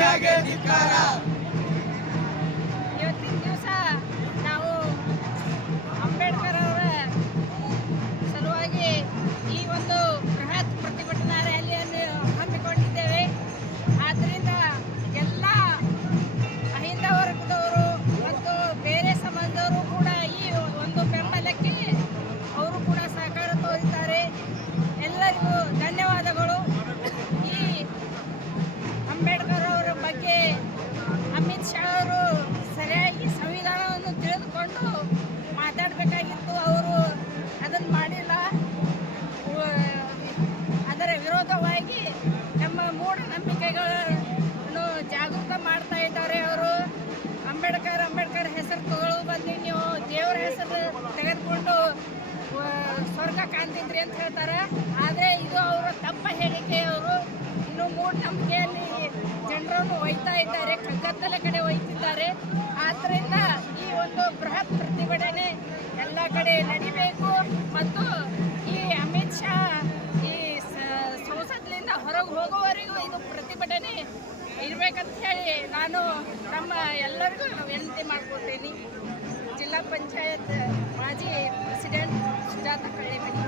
ಶಾಗೆ ಧಿಕ್ಕಾರ. ಇವತ್ತಿನ ದಿವಸ ನಾವು ಅಂಬೇಡ್ಕರ್ ಅವರ ಸಲುವಾಗಿ ಈ ಒಂದು ಬೃಹತ್ ಪ್ರತಿಭಟನಾ ರ್ಯಾಲಿಯನ್ನು ಹಮ್ಮಿಕೊಂಡಿದ್ದೇವೆ. ಆದ್ದರಿಂದ ಎಲ್ಲ ಅಹಿಂದ ವರ್ಗದವರು ಮತ್ತು ಬೇರೆ ಸಮಾಜದವರು ಕೂಡ ಈ ಒಂದು ಬೆಂಬಲಕ್ಕೆ ಅವರು ಕೂಡ ಸಹಕಾರ ತೋರಿದ್ದಾರೆ. ಎಲ್ಲರಿಗೂ ಧನ್ಯವಾದಗಳು. ಈ ಅಂಬೇಡ್ಕರ್ ಅವರ ಬಗ್ಗೆ ಅಮಿತ್ ಶಾ ಅವರು ಸರಿಯಾಗಿ ಸಂವಿಧಾನವನ್ನು ತಿಳಿದುಕೊಂಡು ಮಾತಾಡಬೇಕಾಗಿತ್ತು. ಅವರು ಅದನ್ನು ಮಾಡಿಲ್ಲ. ಅದರ ವಿರೋಧವಾಗಿ ನಮ್ಮ ಮೂಢನಂಬಿಕೆಗಳನ್ನು ಜಾಗೃತ ಮಾಡ್ತಾ ಇದ್ದಾರೆ. ಅವರು ಅಂಬೇಡ್ಕರ್ ಹೆಸರು ತಗೊಳ್ಳೋ ಬದಲು ನೀವು ದೇವರ ಹೆಸರು ತೆಗೆದುಕೊಂಡು ಸ್ವರ್ಗ ಕಾಣ್ತಿದ್ರಿ ಅಂತ ಹೇಳ್ತಾರೆ. ಆದರೆ ಇದು ಅವರ ತಪ್ಪ ಹೇಳಿಕೆ. ಅವರು ಇನ್ನು ಮೂಢನಂಬಿಕೆಯಲ್ಲಿ ಜನರನ್ನು ಒಯ್ತಾ ಇದ್ದಾರೆ, ಕಗ್ಗತ್ತಲ ಕಡೆ ಒಯ್ತಿದ್ದಾರೆ. ಆದ್ದರಿಂದ ಈ ಒಂದು ಬೃಹತ್ ಪ್ರತಿಭಟನೆ ಎಲ್ಲ ಕಡೆ ನಡಿಬೇಕು ಮತ್ತು ಈ ಅಮಿತ್ ಶಾ ಈ ಸಂಸತ್ನಿಂದ ಹೊರಗೆ ಹೋಗುವವರೆಗೂ ಇದು ಪ್ರತಿಭಟನೆ ಇರಬೇಕಂತ ಹೇಳಿ ನಾನು ನಮ್ಮ ಎಲ್ಲರಿಗೂ ವಿನಂತಿ ಮಾಡ್ಕೊತೀನಿ. ಜಿಲ್ಲಾ ಪಂಚಾಯತ್ ಮಾಜಿ ಪ್ರೆಸಿಡೆಂಟ್ ಸುಜಾತ ಕಳ್ಳಿಮನಿ.